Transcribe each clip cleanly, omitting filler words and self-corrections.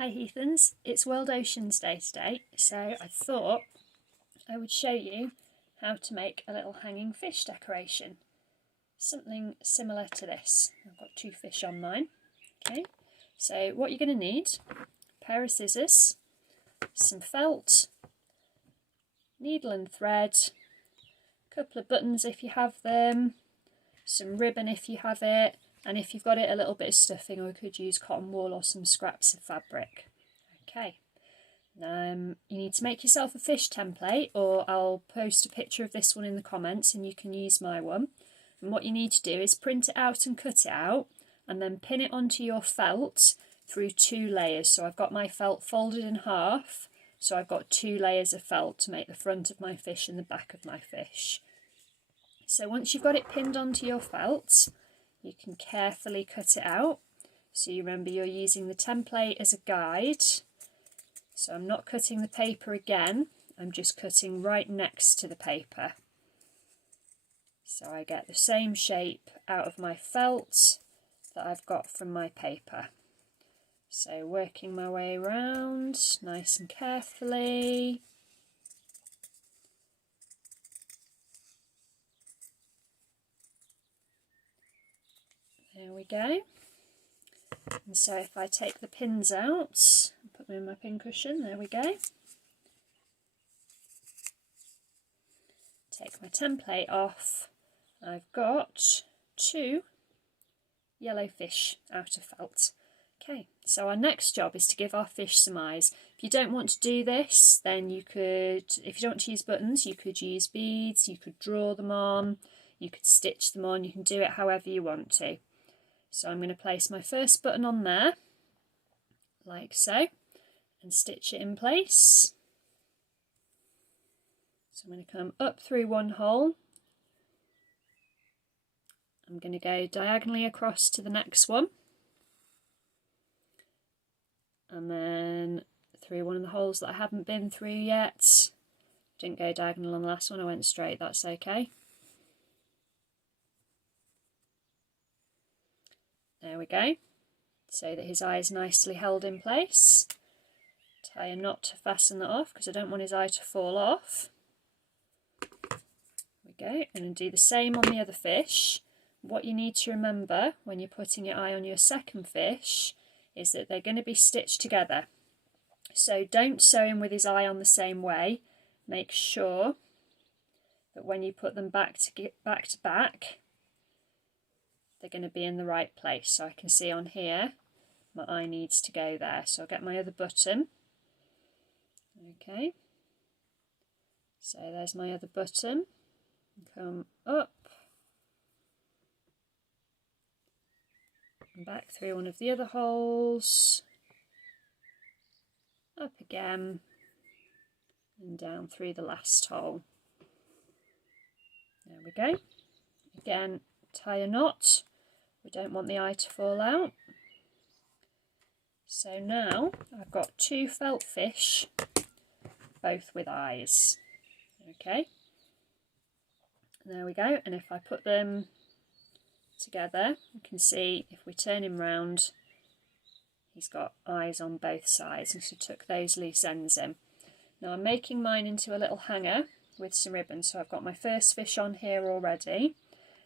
Hi Heathens, it's World Oceans Day today, so I thought I would show you how to make a little hanging fish decoration. Something similar to this. I've got two fish on mine. Okay, so what you're going to need, a pair of scissors, some felt, needle and thread, a couple of buttons if you have them, some ribbon if you have it, and if you've got it, a little bit of stuffing, or you could use cotton wool or some scraps of fabric. Okay, you need to make yourself a fish template, or I'll post a picture of this one in the comments and you can use my one. And what you need to do is print it out and cut it out, and then pin it onto your felt through 2 layers. So I've got my felt folded in half, so I've got 2 layers of felt to make the front of my fish and the back of my fish. So once you've got it pinned onto your felt, you can carefully cut it out. So you remember you're using the template as a guide. So I'm not cutting the paper again, I'm just cutting right next to the paper. So I get the same shape out of my felt that I've got from my paper. So working my way around nice and carefully. There we go. And so if I take the pins out, put them in my pin cushion, there we go. Take my template off. I've got 2 yellow fish out of felt. Okay, so our next job is to give our fish some eyes. If you don't want to do this, then you could, if you don't want to use buttons, you could use beads, you could draw them on, you could stitch them on, you can do it however you want to. So I'm going to place my first button on there, like so, and stitch it in place. So I'm going to come up through one hole. I'm going to go diagonally across to the next one, and then through one of the holes that I haven't been through yet. Didn't go diagonal on the last one, I went straight, that's okay. There we go, so that his eye is nicely held in place. Tie a knot to fasten that off because I don't want his eye to fall off. There we go, and do the same on the other fish. What you need to remember when you're putting your eye on your second fish is that they're going to be stitched together. So don't sew him with his eye on the same way. Make sure that when you put them back to back, they're going to be in the right place. So I can see on here, my eye needs to go there. So I'll get my other button. Okay. So there's my other button. Come up. And back through one of the other holes. Up again. And down through the last hole. There we go. Again, tie a knot. We don't want the eye to fall out. So now I've got 2 felt fish, both with eyes. Okay, there we go. And if I put them together, you can see if we turn him round, he's got eyes on both sides, and so tuck those loose ends in. Now I'm making mine into a little hanger with some ribbon, so I've got my first fish on here already.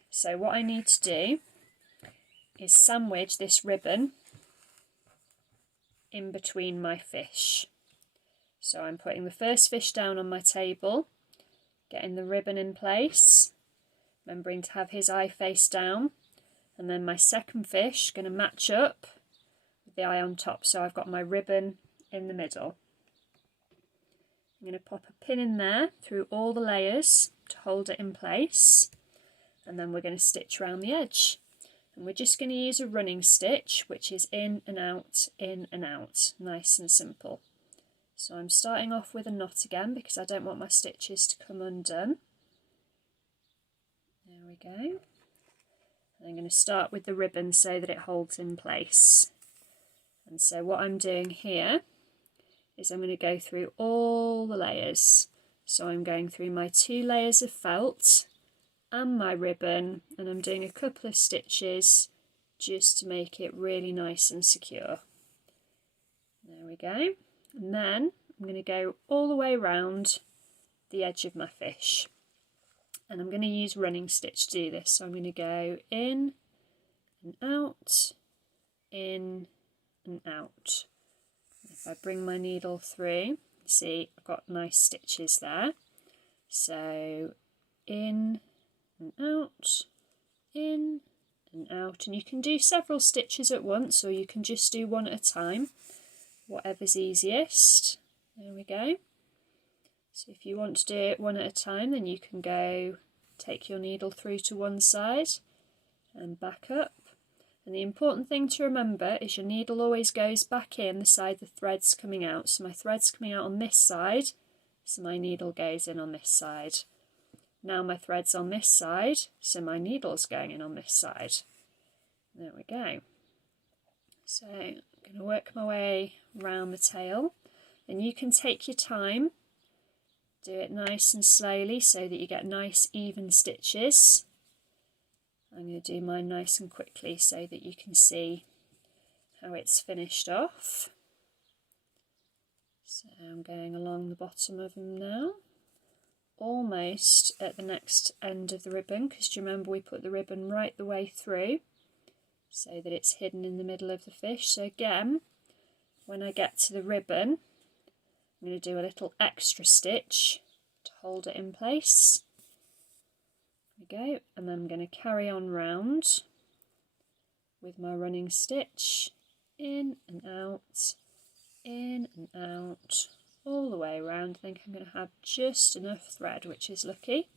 So what I need to do is sandwich this ribbon in between my fish. So I'm putting the first fish down on my table, getting the ribbon in place, remembering to have his eye face down, and then my second fish going to match up with the eye on top, so I've got my ribbon in the middle. I'm going to pop a pin in there through all the layers to hold it in place, and then we're going to stitch around the edge. And we're just going to use a running stitch, which is in and out, nice and simple. So I'm starting off with a knot again because I don't want my stitches to come undone. There we go. And I'm going to start with the ribbon so that it holds in place. And so what I'm doing here is I'm going to go through all the layers. So I'm going through my 2 layers of felt and my ribbon, and I'm doing a couple of stitches just to make it really nice and secure. There we go. And then I'm going to go all the way around the edge of my fish. And I'm going to use running stitch to do this. So I'm going to go in and out, in and out. If I bring my needle through, see I've got nice stitches there. So in and out, in and out. And you can do several stitches at once, or you can just do one at a time, whatever's easiest. There we go. So if you want to do it one at a time, then you can go take your needle through to one side and back up. And the important thing to remember is your needle always goes back in the side the thread's coming out. So my thread's coming out on this side, so my needle goes in on this side. Now my thread's on this side, so my needle's going in on this side. There we go. So I'm going to work my way round the tail, and you can take your time. Do it nice and slowly so that you get nice even stitches. I'm going to do mine nice and quickly so that you can see how it's finished off. So I'm going along the bottom of them now, almost at the next end of the ribbon, because do you remember we put the ribbon right the way through so that it's hidden in the middle of the fish. So again, when I get to the ribbon, I'm going to do a little extra stitch to hold it in place. There we go, and then I'm going to carry on round with my running stitch, in and out, all the way around. I think I'm going to have just enough thread, which is lucky.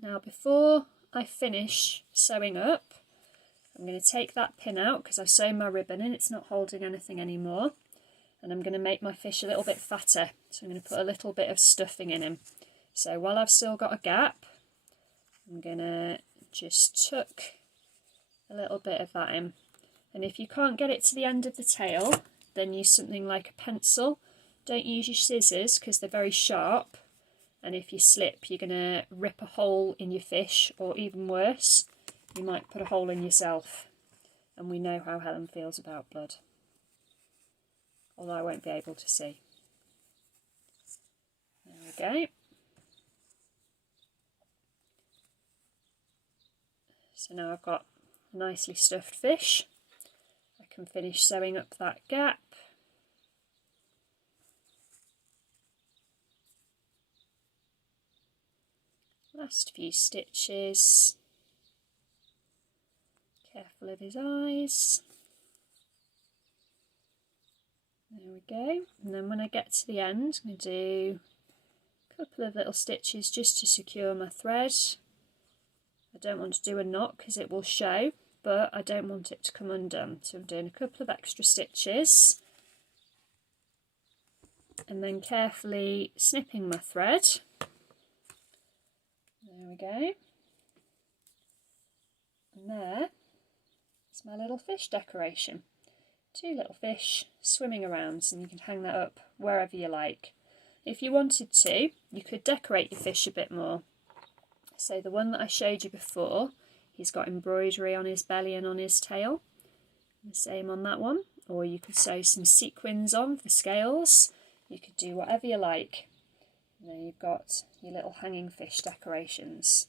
Now before I finish sewing up, I'm going to take that pin out because I've sewn my ribbon in, it's not holding anything anymore. And I'm going to make my fish a little bit fatter, so I'm going to put a little bit of stuffing in him. So while I've still got a gap, I'm going to just tuck a little bit of that in. And if you can't get it to the end of the tail, then use something like a pencil. Don't use your scissors because they're very sharp, and if you slip you're going to rip a hole in your fish, or even worse, you might put a hole in yourself. And we know how Helen feels about blood, although I won't be able to see. There we go. So now I've got a nicely stuffed fish. I can finish sewing up that gap. Last few stitches. Careful of his eyes. There we go. And then when I get to the end, I'm going to do a couple of little stitches just to secure my thread. I don't want to do a knot because it will show, but I don't want it to come undone. So I'm doing a couple of extra stitches and then carefully snipping my thread. There we go. And there is my little fish decoration. 2 little fish swimming around, and you can hang that up wherever you like. If you wanted to, you could decorate your fish a bit more. So the one that I showed you before, he's got embroidery on his belly and on his tail. The same on that one. Or you could sew some sequins on for scales. You could do whatever you like. And there you've got your little hanging fish decorations.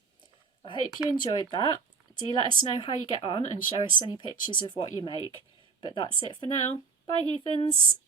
I hope you enjoyed that. Do let us know how you get on and show us any pictures of what you make. But that's it for now. Bye, heathens!